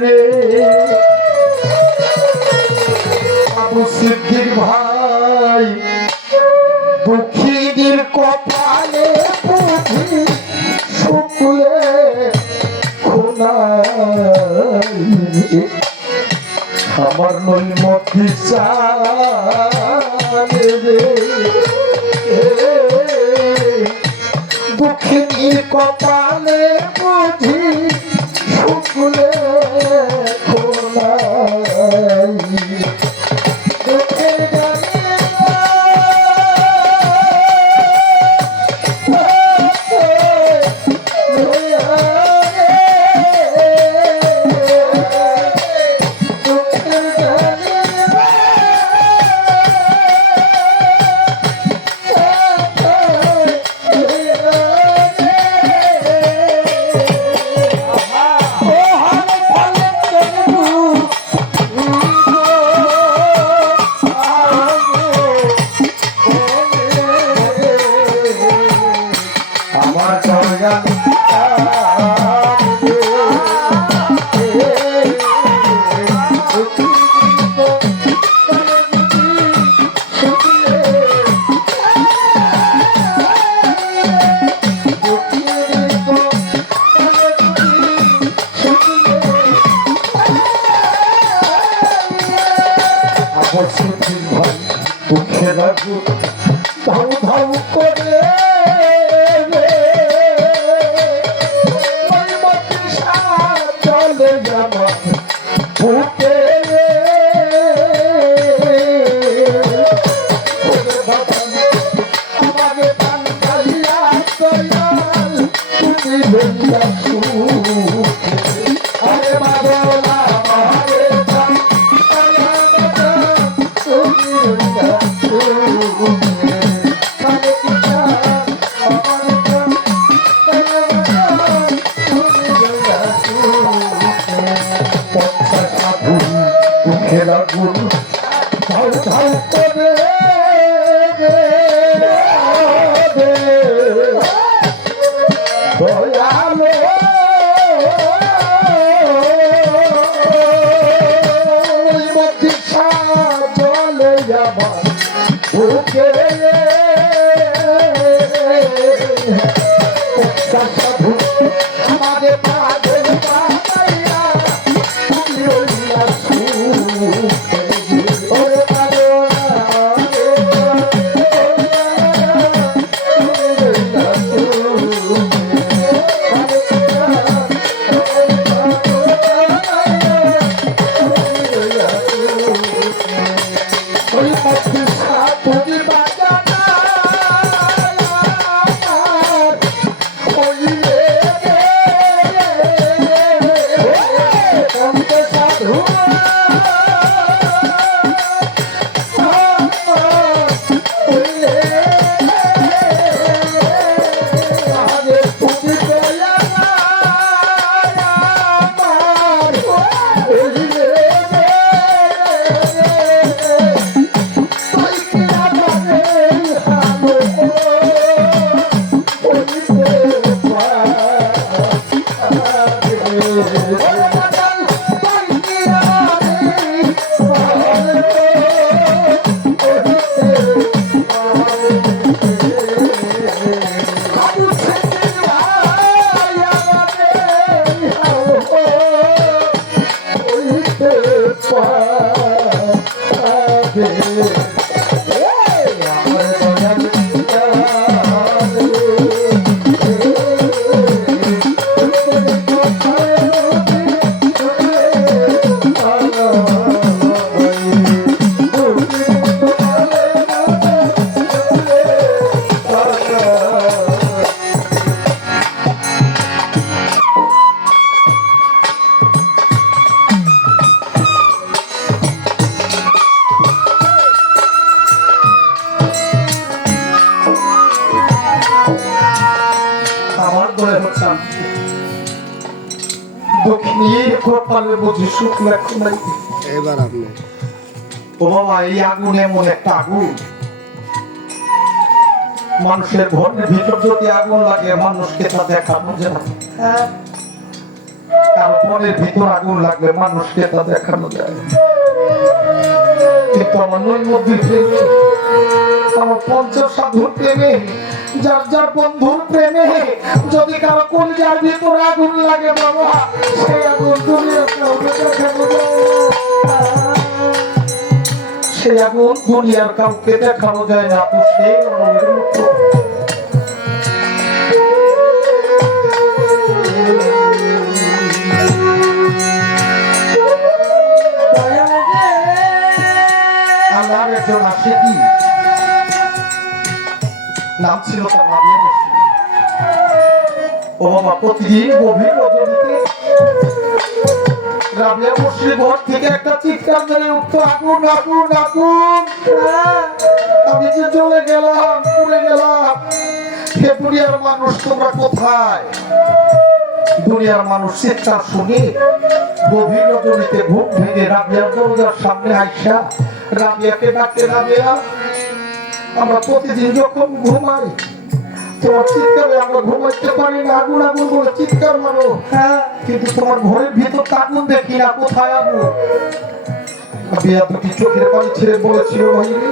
রে আবু সিদ্দিক ভাই দুঃখীদের কপালে বুঝি শুকলে খোনাই আমার নৈমতি চালে রে দুঃখীদের কপালে বুঝি শুকলে খোনাই ধাউ ধাউ করে চলে যাব বুকে আমাকে পান কালিয়া কয়াল তুমি বেরিয়া আরে বাবা খেলাগুন ধাউ ধাউ করে দয়ালো দিশা চলে যাবার বুকে সাধু আমাদের পাগল পাইয়া তুমি ওইয়া দক্ষিণের কপালে বুঝি সুখ লেখো নাই। এবার আপনি ও বাবা, এই আগুন এমন একটা আগুন, মানুষের ঘরের ভিতর যদি আগুন লাগে মানুষকে তা দেখানো যায় না। কারো মনের ভিতর আগুন লাগলে মানুষকে তা দেখানো যায়, কিন্তু আমার নৈমধ্যে প্রেমে, আমার পঞ্চসাধুর প্রেমে, যার যার বন্ধুর প্রেমে যদি কারো কলিজার ভিতর আগুন লাগে বাবা, সেই আগুন দুনিয়ার কাউকে দেখানো যায় না। সেই আগুন দুনিয়ার কাউকে দেখানো যায় না। তো সেই অনুভূতির মতো আল্লাহর একজন আশিকি, নাম ছিল তার রাবিয়া মুর্শিদ। ও বাবা, প্রতিদিন গভীর রজনীতে রাবিয়া মুর্শিদ ঘর থেকে একটা চিৎকার মেরে উঠতো, আগুন আগুন আগুন। আমি যে জ্বলে গেলাম, পুড়ে গেলাম। হে দুনিয়ার মানুষ, তোমরা কোথায়? দুনিয়ার মানুষ চিৎকার শুনে গভীর রজনীতে ঘুম ভেঙে রাবিয়ার দরজার সামনে আইসা রাবিয়াকে ডাকতে, রাবিয়া, আমরা প্রতিদিন যখন ঘুমাই তোমার চিৎকারে আমরা ঘুমাইতে পারি না, আগুন আগুন বলে চিৎকার মারো, হ্যাঁ, কিন্তু তোমার ঘরের ভিতর আগুন দেখি না, কোথায় আগুন? রাবিয়া দুটি চোখের পানি ছেড়ে বলেছিল, ভাই রে,